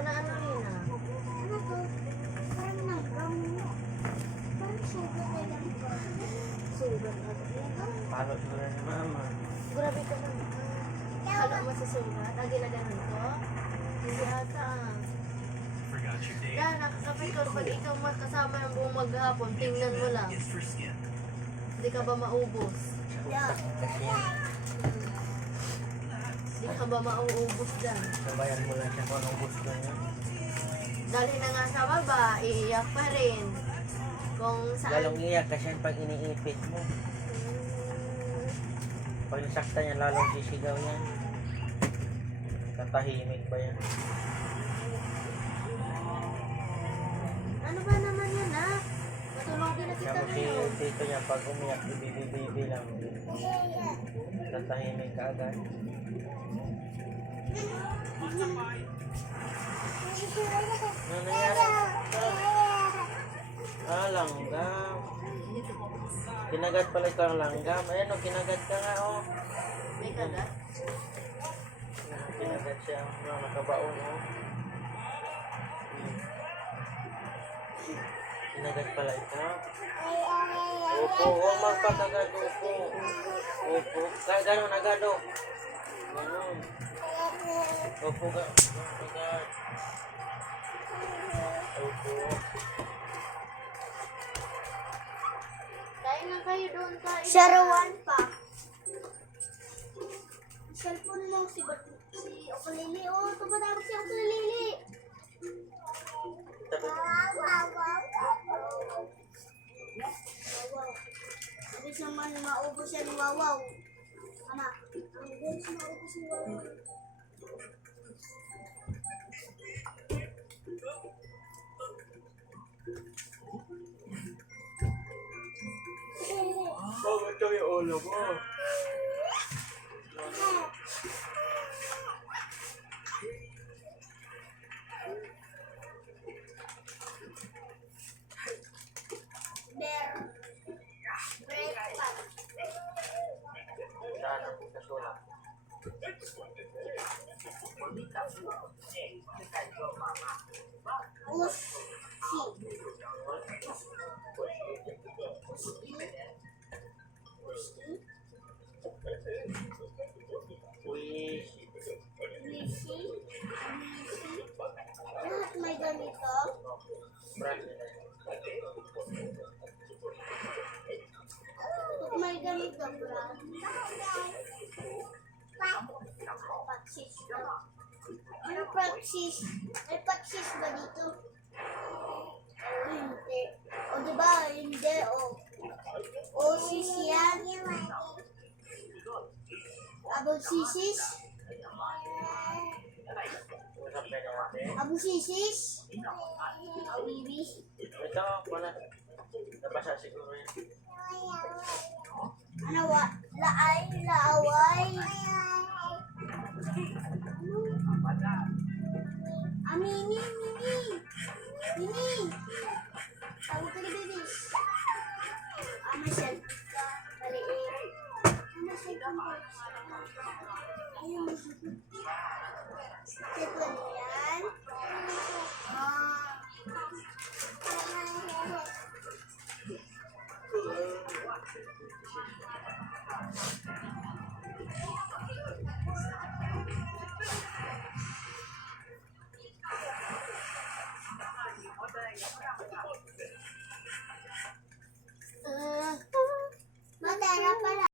na ano yun ah. Ano to? Parang nagam. Parang sugar na lang ito. Sugat na. Palot mo rin ni mama. Grabe ka man. Kala mo sa sugat? Lagi na ganun ko? Hindi ata ah. Kaya nakakapit ko pag ikaw kasama ng buong maghapon, tingnan mo lang. Hindi ka ba maubos? Yeah. Kasi yan. Hindi ka ba mauubos dyan? Sabayan mo lang siya kung anong gusto niya. Dali na nga sa baba, iiyak pa rin. Kung saan... Lalong iyak kasi yan pag iniipit mo. Pag nasaktan niya, lalong sisigaw yan. Tatahimik ba yan? Ano ba naman yan ha? Matulogin na kita Kaya mo si ngayon. tito niya, pag umiyak, ibibibibi lang. Tatahimik ka agad. Ano nangyari? Langgam. Kinagat pala ikaw ang langgam. Ayan o, kinagat ka nga o. May kagat? Kinagat siya. Nakabaon o. Kinagat pala ikaw. Opo, huwag magpakagat. Opo. Opo. Gano'n agad o. Gano'n. Opo ka. Agad. Opo. Kain lang kayo doon kain. Sharawan pa. Cellphone mo si Okulili. Oh, tumatawag si Okulili. Bilis naman maubos yan, wawaw. Ama, ang bilis maubos ni wawaw. Oh, ito yung ulo mo. Bear. Breakfast. Saan ang kasulat? Uy. Lahat may ganito. Pag may ganito, Brad. Patsis na. Ano patsis? May patsis ba dito? Hindi. O diba? Hindi. O sis yan. Abo sisis? Abo sisis? Awiwi? Ito, wala. Nabasa siguro yan. Ano wa? Laay, laaway. Mini, mini. Mini. Tawag ka ni Bibis. May cellphone ka. Maliit. May cellphone ka. Ayun. Cellphone yan.